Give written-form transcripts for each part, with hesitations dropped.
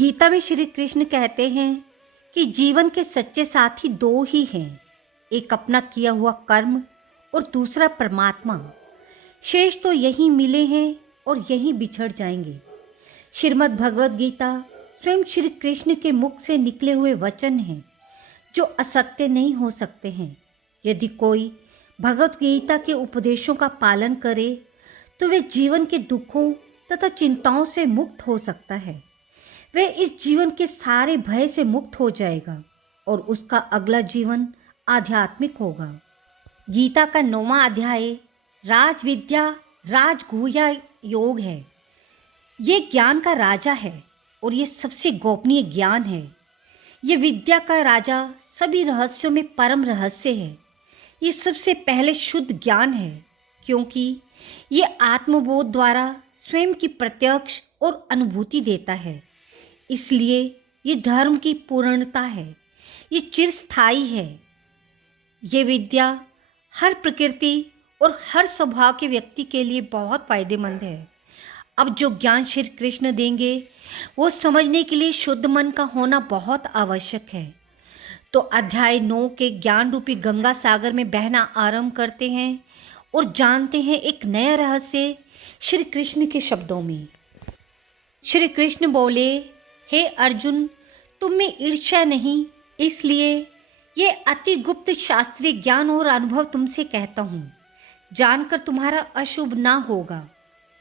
गीता में श्री कृष्ण कहते हैं कि जीवन के सच्चे साथी दो ही हैं, एक अपना किया हुआ कर्म और दूसरा परमात्मा। शेष तो यहीं मिले हैं और यहीं बिछड़ जाएंगे। श्रीमद् भगवद गीता स्वयं श्री कृष्ण के मुख से निकले हुए वचन हैं जो असत्य नहीं हो सकते हैं। यदि कोई भगवद गीता के उपदेशों का पालन करे तो वे जीवन के दुखों तथा चिंताओं से मुक्त हो सकता है। वह इस जीवन के सारे भय से मुक्त हो जाएगा और उसका अगला जीवन आध्यात्मिक होगा। गीता का 9वां अध्याय राजविद्या राजगुह्य योग है। ये ज्ञान का राजा है और ये सबसे गोपनीय ज्ञान है। ये विद्या का राजा सभी रहस्यों में परम रहस्य है। ये सबसे पहले शुद्ध ज्ञान है क्योंकि ये आत्मबोध द्वारा स्वयं की प्रत्यक्ष और अनुभूति देता है। इसलिए ये धर्म की पूर्णता है, ये चिरस्थायी है। ये विद्या हर प्रकृति और हर स्वभाव के व्यक्ति के लिए बहुत फायदेमंद है। अब जो ज्ञान श्री कृष्ण देंगे वो समझने के लिए शुद्ध मन का होना बहुत आवश्यक है। तो अध्याय 9 के ज्ञान रूपी गंगा सागर में बहना आरंभ करते हैं और जानते हैं एक नया रहस्य श्री कृष्ण के शब्दों में। श्री कृष्ण बोले, हे अर्जुन, तुम में ईर्ष्या नहीं, इसलिए ये अति गुप्त शास्त्रीय ज्ञान और अनुभव तुमसे कहता हूँ, जानकर तुम्हारा अशुभ ना होगा।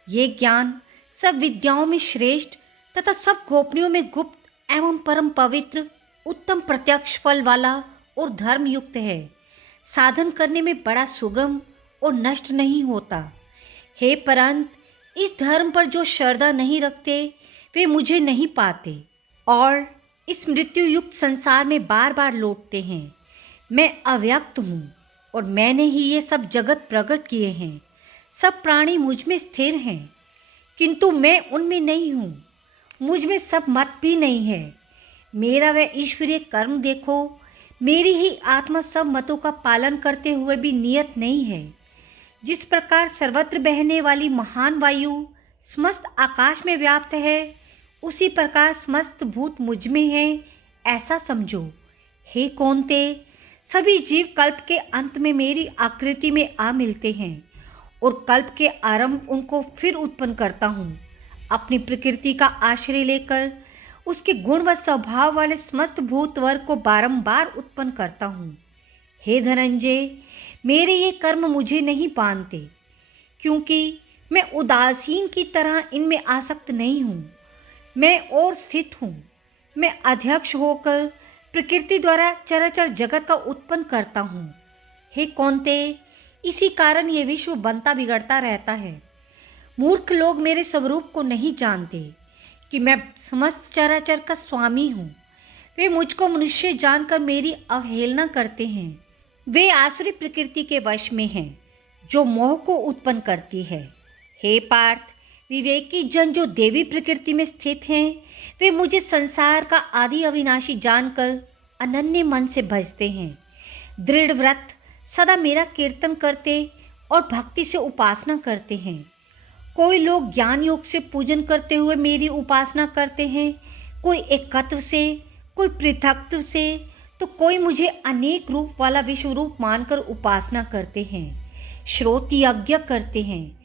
ये ज्ञान सब विद्याओं में श्रेष्ठ तथा सब गोपनीयों में गुप्त एवं परम पवित्र उत्तम प्रत्यक्ष फल वाला और धर्मयुक्त है। साधन करने में बड़ा सुगम और नष्ट नहीं होता। हे परंत, इस धर्म पर जो श्रद्धा नहीं रखते वे मुझे नहीं पाते और इस मृत्यु युक्त संसार में बार बार लौटते हैं। मैं अव्यक्त हूँ और मैंने ही ये सब जगत प्रकट किए हैं। सब प्राणी मुझ में स्थिर हैं किंतु मैं उनमें नहीं हूँ। मुझ में सब मत भी नहीं है। मेरा वह ईश्वरीय कर्म देखो, मेरी ही आत्मा सब मतों का पालन करते हुए भी नियत नहीं है। जिस प्रकार सर्वत्र बहने वाली महान वायु समस्त आकाश में व्याप्त है, उसी प्रकार समस्त भूत मुझ में हैं, ऐसा समझो। हे कौन्ते, सभी जीव कल्प के अंत में मेरी आकृति में आ मिलते हैं और कल्प के आरंभ उनको फिर उत्पन्न करता हूँ। अपनी प्रकृति का आश्रय लेकर उसके गुण व स्वभाव वाले समस्त भूत वर्ग को बारंबार उत्पन्न करता हूँ। हे धनंजय, मेरे ये कर्म मुझे नहीं बांधते क्योंकि मैं उदासीन की तरह इनमें आसक्त नहीं हूँ। मैं और स्थित हूँ। मैं अध्यक्ष होकर प्रकृति द्वारा चराचर जगत का उत्पन्न करता हूँ। हे कौन्ते, इसी कारण ये विश्व बनता बिगड़ता रहता है। मूर्ख लोग मेरे स्वरूप को नहीं जानते कि मैं समस्त चराचर का स्वामी हूँ। वे मुझको मनुष्य जानकर मेरी अवहेलना करते हैं। वे आसुरी प्रकृति के वश में हैं जो मोह को उत्पन्न करती है। हे पार्थ, विवेकी जन जो देवी प्रकृति में स्थित हैं, वे मुझे संसार का आदि अविनाशी जानकर अनन्य मन से भजते हैं। दृढ़ व्रत सदा मेरा कीर्तन करते और भक्ति से उपासना करते हैं। कोई लोग ज्ञान योग से पूजन करते हुए मेरी उपासना करते हैं, कोई एकत्व से, कोई पृथकत्व से, तो कोई मुझे अनेक रूप वाला विश्व रूप मानकर उपासना करते हैं। श्रोत यज्ञ करते हैं।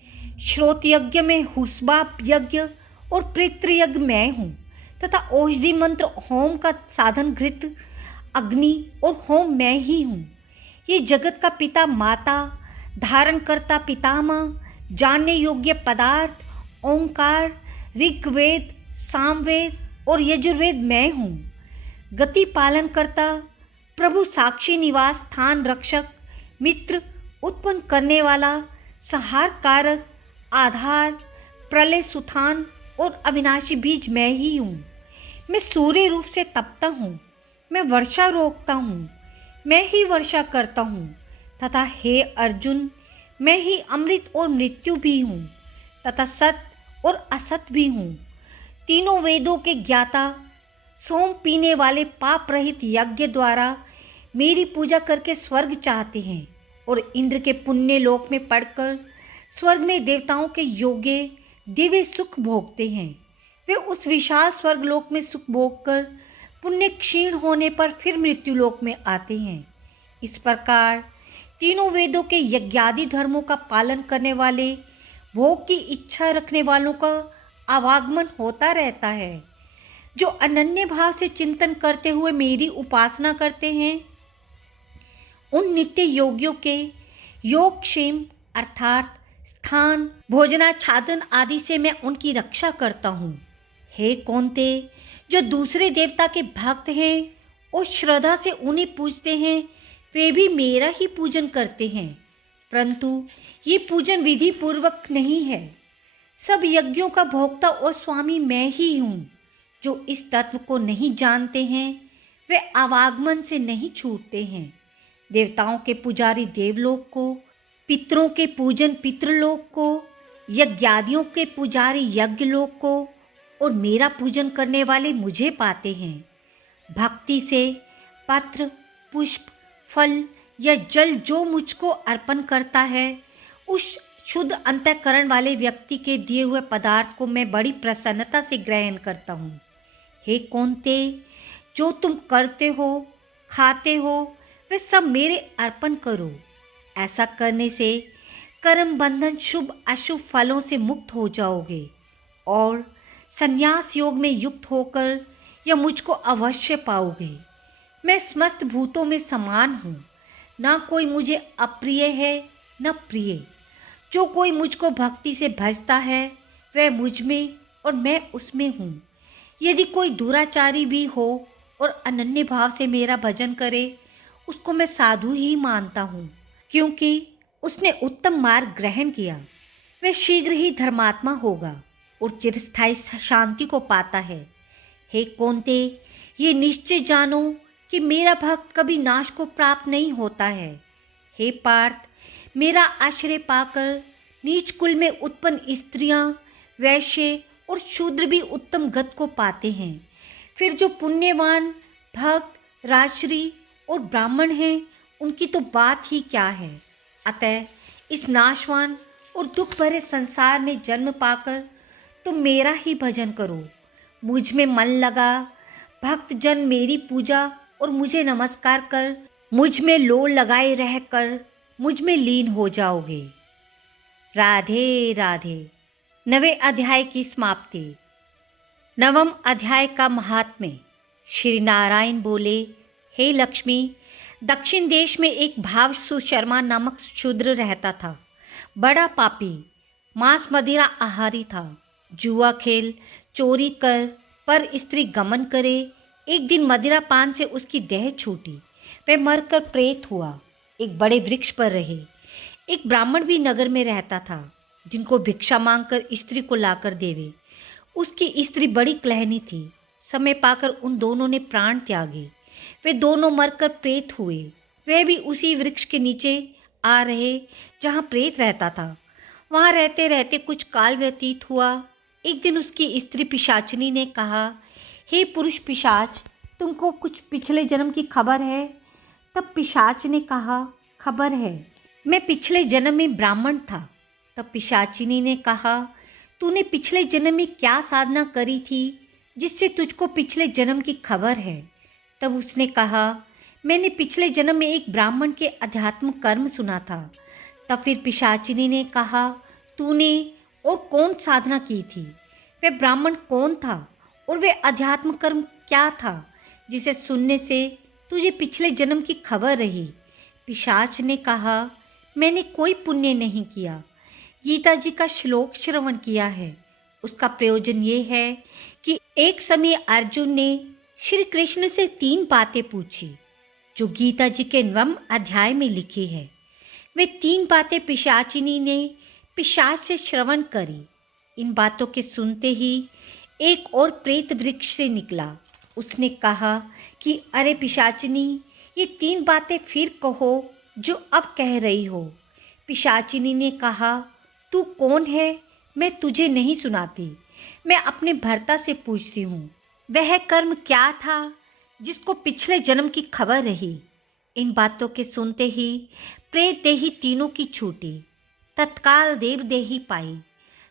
श्रोत यज्ञ में हुस्बा यज्ञ और पितृ यज्ञ मैं हूँ तथा औषधि मंत्र होम का साधन घृत अग्नि और होम मैं ही हूँ। ये जगत का पिता माता, धारण करता पितामह, जानने योग्य पदार्थ ओंकार, ऋग्वेद, सामवेद और यजुर्वेद मैं हूँ। गति पालन करता प्रभु, साक्षी निवास स्थान रक्षक, मित्र उत्पन्न करने वाला, संहार कारक, आधार, प्रलय सुथान और अविनाशी बीज मैं ही हूँ। मैं सूर्य रूप से तपता हूँ। मैं वर्षा रोकता हूँ। मैं ही वर्षा करता हूँ तथा हे अर्जुन, मैं ही अमृत और मृत्यु भी हूँ तथा सत और असत भी हूँ। तीनों वेदों के ज्ञाता, सोम पीने वाले पाप रहित यज्ञ द्वारा मेरी पूजा करके स्वर्ग चाहते हैं और इंद्र के पुण्य लोक में पढ़कर स्वर्ग में देवताओं के योग्य दिव्य सुख भोगते हैं। वे उस विशाल स्वर्गलोक में सुख भोग कर पुण्य क्षीण होने पर फिर मृत्युलोक में आते हैं। इस प्रकार तीनों वेदों के यज्ञादि धर्मों का पालन करने वाले भोग की इच्छा रखने वालों का आवागमन होता रहता है। जो अनन्य भाव से चिंतन करते हुए मेरी उपासना करते हैं, उन नित्य योगियों के योगक्षेम अर्थात स्थान, भोजनाच्छादन आदि से मैं उनकी रक्षा करता हूँ। हे कौन्ते, जो दूसरे देवता के भक्त हैं और श्रद्धा से उन्हें पूजते हैं, वे भी मेरा ही पूजन करते हैं, परंतु ये पूजन विधि पूर्वक नहीं है। सब यज्ञों का भोक्ता और स्वामी मैं ही हूँ। जो इस तत्व को नहीं जानते हैं, वे आवागमन से नहीं छूटते हैं। देवताओं के पुजारी देवलोक को, पितरों के पूजन पितृलोक को, यज्ञादियों के पुजारी यज्ञलोक को और मेरा पूजन करने वाले मुझे पाते हैं। भक्ति से पत्र, पुष्प, फल या जल जो मुझको अर्पण करता है, उस शुद्ध अंतःकरण वाले व्यक्ति के दिए हुए पदार्थ को मैं बड़ी प्रसन्नता से ग्रहण करता हूँ। हे कौन्ते, जो तुम करते हो, खाते हो, वे सब मेरे अर्पण करो। ऐसा करने से कर्म बंधन शुभ अशुभ फलों से मुक्त हो जाओगे और संन्यास योग में युक्त होकर या मुझको अवश्य पाओगे। मैं समस्त भूतों में समान हूँ, ना कोई मुझे अप्रिय है न प्रिय। जो कोई मुझको भक्ति से भजता है, वह मुझ में और मैं उसमें हूँ। यदि कोई दुराचारी भी हो और अनन्य भाव से मेरा भजन करे, उसको मैं साधु ही मानता हूँ, क्योंकि उसने उत्तम मार्ग ग्रहण किया। वह शीघ्र ही धर्मात्मा होगा और चिरस्थायी शांति को पाता है। हे कौन्ते, ये निश्चय जानो कि मेरा भक्त कभी नाश को प्राप्त नहीं होता है। हे पार्थ, मेरा आश्रय पाकर नीच कुल में उत्पन्न स्त्रियां, वैश्य और शूद्र भी उत्तम गति को पाते हैं। फिर जो पुण्यवान भक्त, राजश्री और ब्राह्मण हैं, उनकी तो बात ही क्या है। अतः इस नाशवान और दुख भरे संसार में जन्म पाकर तुम मेरा ही भजन करो। मुझ में मन लगा भक्त जन मेरी पूजा और मुझे नमस्कार कर मुझ में लोल लगाए रहकर मुझ में लीन हो जाओगे। राधे राधे। 9वें अध्याय की समाप्ति। 9वां अध्याय का महात्म्य। श्री नारायण बोले, हे लक्ष्मी, दक्षिण देश में एक भावसु शर्मा नामक शूद्र रहता था। बड़ा पापी, मांस मदिरा आहारी था। जुआ खेल, चोरी कर, पर स्त्री गमन करे। एक दिन मदिरा पान से उसकी देह छूटी, वह मरकर प्रेत हुआ। एक बड़े वृक्ष पर रहे। एक ब्राह्मण भी नगर में रहता था, जिनको भिक्षा मांगकर स्त्री को लाकर देवे। उसकी स्त्री बड़ी क्लहनी थी। समय पाकर उन दोनों ने प्राण त्यागे। वे दोनों मरकर प्रेत हुए। वह भी उसी वृक्ष के नीचे आ रहे जहाँ प्रेत रहता था। वहाँ रहते रहते कुछ काल व्यतीत हुआ। एक दिन उसकी स्त्री पिशाचिनी ने कहा, हे पुरुष पिशाच, तुमको कुछ पिछले जन्म की खबर है? तब पिशाच ने कहा, खबर है, मैं पिछले जन्म में ब्राह्मण था। तब पिशाचिनी ने कहा, तूने पिछले जन्म में क्या साधना करी थी जिससे तुझको पिछले जन्म की खबर है? तब उसने कहा, मैंने पिछले जन्म में एक ब्राह्मण के अध्यात्म कर्म सुना था। तब फिर पिशाचिनी ने कहा, तूने और कौन साधना की थी? वह ब्राह्मण कौन था और वह अध्यात्म कर्म क्या था जिसे सुनने से तुझे पिछले जन्म की खबर रही? पिशाच ने कहा, मैंने कोई पुण्य नहीं किया। गीता जी का श्लोक श्रवण किया है। उसका प्रयोजन ये है कि एक समय अर्जुन ने श्री कृष्ण से 3 बातें पूछी, जो गीता जी के 9वें अध्याय में लिखी है। वे 3 बातें पिशाचिनी ने पिशाच से श्रवण करी। इन बातों के सुनते ही एक और प्रेत वृक्ष से निकला। उसने कहा कि अरे पिशाचिनी, ये 3 बातें फिर कहो जो अब कह रही हो। पिशाचिनी ने कहा, तू कौन है? मैं तुझे नहीं सुनाती, मैं अपने भर्ता से पूछती हूँ। वह कर्म क्या था जिसको पिछले जन्म की खबर रही? इन बातों के सुनते ही प्रेत देही तीनों की छूटी। तत्काल देव देही पाई।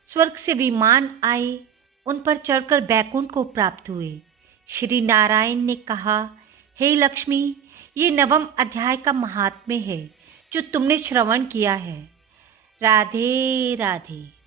स्वर्ग से विमान आए, उन पर चढ़कर बैकुंठ को प्राप्त हुए। श्री नारायण ने कहा, हे लक्ष्मी, ये नवम अध्याय का महात्म्य है जो तुमने श्रवण किया है। राधे राधे।